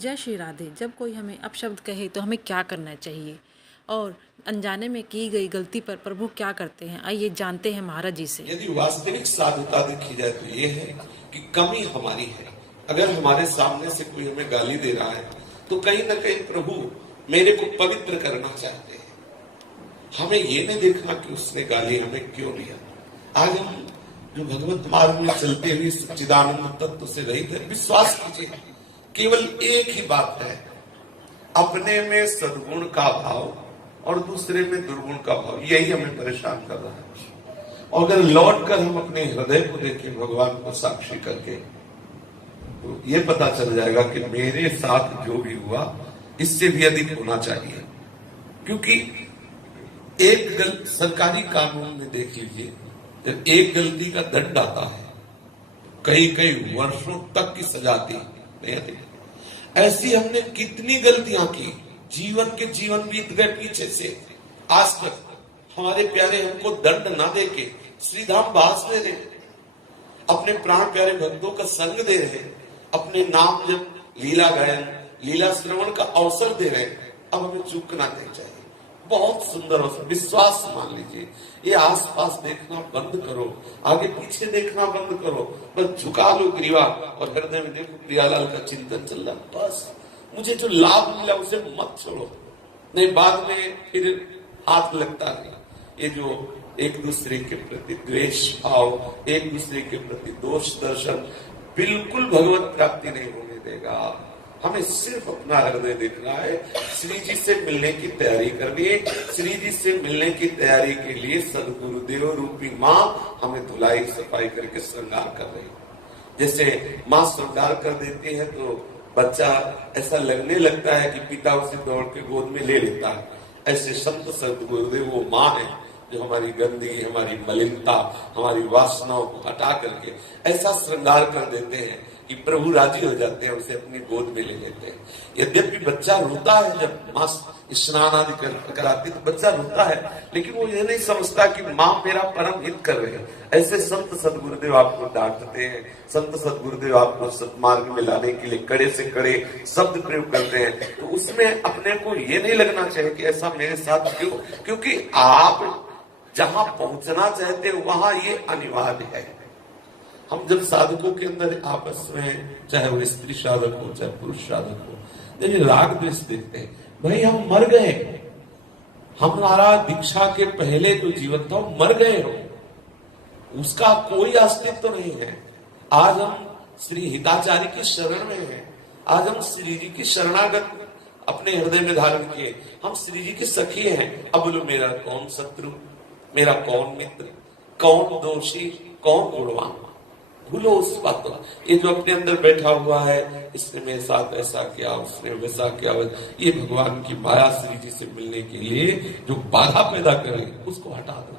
जय श्री राधे। जब कोई हमें अपशब्द कहे तो हमें क्या करना चाहिए और अनजाने में की गई गलती पर प्रभु क्या करते हैं, आइए जानते हैं महाराज जी से। यदि वास्तविक साधुता देखी जाए तो ये है कि कमी हमारी है। अगर हमारे सामने से कोई हमें गाली दे रहा है तो कहीं ना कहीं प्रभु मेरे को पवित्र करना चाहते हैं। हमें ये नहीं देखना कि उसने गाली हमें क्यों दिया। आज हम जो भगवत मार्ग में चलते हुए सच्चिदानंद तत्व से रहित है, विश्वास कीजिए केवल एक ही बात है, अपने में सद्गुण का भाव और दूसरे में दुर्गुण का भाव, यही हमें परेशान कर रहा है। और अगर लौट कर हम अपने हृदय को देखें भगवान को साक्षी करके, तो ये पता चल जाएगा कि मेरे साथ जो भी हुआ इससे भी अधिक होना चाहिए। क्योंकि एक सरकारी कानून में देख लीजिए, जब एक गलती का दंड आता है कई कई वर्षों तक की सजा दी। ऐसी हमने कितनी गलतियां की, जीवन के जीवन बीत गए पीछे से। आज तक हमारे प्यारे हमको दंड ना देके श्रीधाम वास दे रहे, अपने प्राण प्यारे भक्तों का संग दे रहे, अपने नाम जब लीला गायन लीला श्रवण का अवसर दे रहे। अब हमें चूकना नहीं चाहिए। बहुत सुंदर अवसर, विश्वास मान लीजिए। ये आसपास देखना बंद करो, आगे पीछे देखना बंद करो, बस झुका लो ग्रीवा और हृदय में देखो प्रियालाल का चिंतन चल रहा। बस मुझे जो लाभ मिला उसे मत छोड़ो, नहीं बाद में फिर हाथ लगता नहीं। ये जो एक दूसरे के प्रति द्वेष भाव, एक दूसरे के प्रति दोष दर्शन बिल्कुल भगवत प्राप्ति नहीं होने देगा। हमें सिर्फ अपना हृदय देखना है, श्री जी से मिलने की तैयारी करनी है। श्री जी से मिलने की तैयारी के लिए सदगुरुदेव रूपी माँ हमें धुलाई सफाई करके श्रृंगार कर रही है। जैसे माँ श्रृंगार कर देती है तो बच्चा ऐसा लगने लगता है कि पिता उसे दौड़ के गोद में ले लेता है। ऐसे संत सदगुरुदेव वो माँ है जो हमारी गंदगी, हमारी मलिनता, हमारी वासनाओं को हटा करके ऐसा श्रृंगार कर देते हैं कि प्रभु राजी हो जाते हैं, उसे अपनी गोद में ले लेते हैं। यद्यपि बच्चा रोता है, जब माँ स्नान आदि कराती तो बच्चा रोता है, लेकिन वो ये नहीं समझता कि माँ मेरा परम हित कर रहे हैं। ऐसे संत सदगुरुदेव आपको डांटते हैं, संत सदगुरुदेव आपको सत्मार्ग में लाने के लिए कड़े से कड़े शब्द प्रयोग करते हैं, तो उसमें अपने को ये नहीं लगना चाहिए कि ऐसा मेरे साथ क्यों, क्योंकि आप जहां पहुंचना चाहते हैं वहां ये अनिवार्य है। हम जब साधकों के अंदर आपस में, चाहे वो स्त्री साधक हो चाहे पुरुष साधक हो, जब राग द्वेष देखते हैं, भाई हम मर गए, हमारा दीक्षा के पहले जो जीवन था वो मर गए हो, उसका कोई अस्तित्व तो नहीं है। आज हम श्री हिताचार्य की शरण में हैं, आज हम श्री जी की शरणागत अपने हृदय में धारण किए, हम श्री जी के सखी हैं। अब बोलो मेरा कौन शत्रु, मेरा कौन मित्र, कौन दोषी, कौन गुणवान, भूलो उस बात को। ये जो अपने अंदर बैठा हुआ है, इसने मेरे साथ ऐसा किया, उसने वैसा किया, ये भगवान की माया श्री जी से मिलने के लिए जो बाधा पैदा करे उसको हटा दो।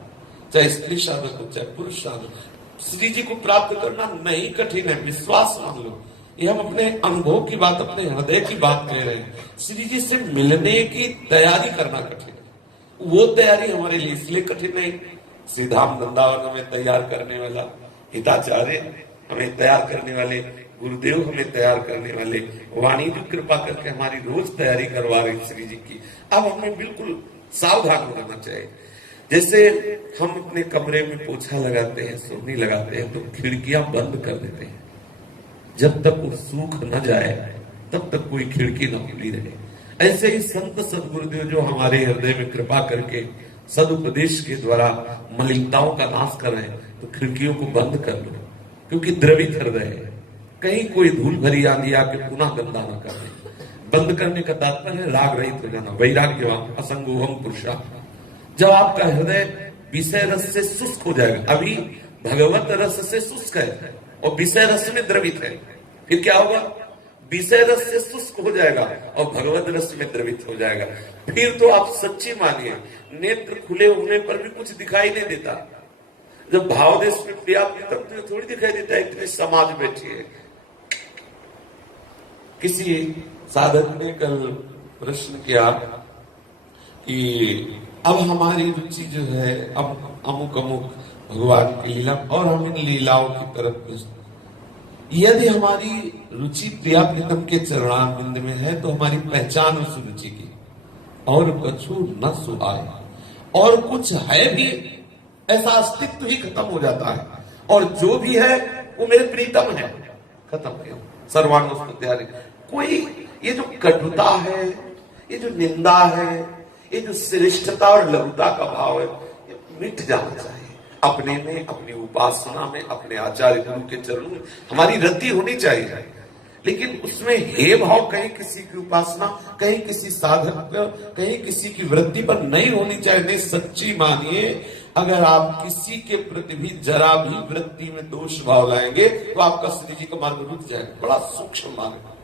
चाहे स्त्री साधक हो चाहे पुरुष साधक, श्री जी को प्राप्त करना नहीं कठिन है, विश्वास मान लो। ये हम अपने अनुभव की बात, अपने हृदय की बात कह रहे हैं। श्री जी से मिलने की तैयारी करना कठिन है, वो तैयारी हमारे लिए इसलिए कठिन नहीं। श्री धाम वृंदावन हमें तैयार करने वाला हिताचार्य, हमें तैयार करने वाले गुरुदेव, हमें तैयार करने वाले वाणी जो कृपा करके हमारी रोज तैयारी करवा रही श्री जी की। अब हमें बिल्कुल सावधान होना चाहिए। जैसे हम अपने कमरे में पोछा लगाते हैं, सोनी लगाते हैं, तो खिड़कियां बंद कर देते हैं। जब तक वो सूख न जाए तब तक कोई खिड़की न खुली रहे। ऐसे ही संत सदगुरुदेव जो हमारे हृदय में कृपा करके सदुपदेश के द्वारा मलिनताओं का नाश कर रहे हैं, तो खिड़कियों को बंद कर लो, क्योंकि द्रवित हृदय है, कहीं कोई धूल भरी आंधी आके पुनः गंदा न कर दे। बंद करने का तात्पर्य है राग रहित हो जाना, वैराग्यवान असंगोहम पुरुषा। जब आपका हृदय विषय रस से शुष्क हो जाएगा, अभी भगवत रस से शुष्क है और विषय रस में द्रवित है, फिर क्या होगा? विषय रस से शुष्क हो जाएगा और भगवत रस में द्रवित हो जाएगा। फिर तो आप सच्ची मानिए, नेत्र खुले होने पर भी कुछ दिखाई नहीं देता। जब भाव देश में प्रिया तब तो थोड़ी दिखाई देता है, इतनी समाज बैठी है। किसी साधक ने कल प्रश्न किया कि अब हमारी रुचि जो है, अब अमुक अमुक भगवान की लीला और हम इन लीलाओं की तरफ यदि हमारी रुचि प्रिया प्रीतम के चरणारविंद में है तो हमारी पहचान उस रुचि की, और कछु न सुहाए, और कुछ है भी ऐसा अस्तित्व ही खत्म हो जाता है, और जो भी है वो मेरे प्रीतम है, खत्म क्यों सर्वानुस्तुत्यादि। कोई ये जो कटुता है, ये जो निंदा है, ये जो श्रेष्ठता और लघुता का भाव है, ये मिट जाना चाहिए। अपने में, अपनी उपासना में, अपने आचार्य गुरु के चरणों में हमारी रति होनी चाहिए, लेकिन उसमें हे भाव कहीं किसी की उपासना, कहीं किसी साधक, कहीं किसी की वृत्ति पर नहीं होनी चाहिए। नहीं, सच्ची मानिए, अगर आप किसी के प्रति भी जरा भी वृत्ति में दोष भाव लाएंगे तो आपका श्री जी का मार्ग रुक जाएगा। बड़ा सूक्ष्म मार्ग।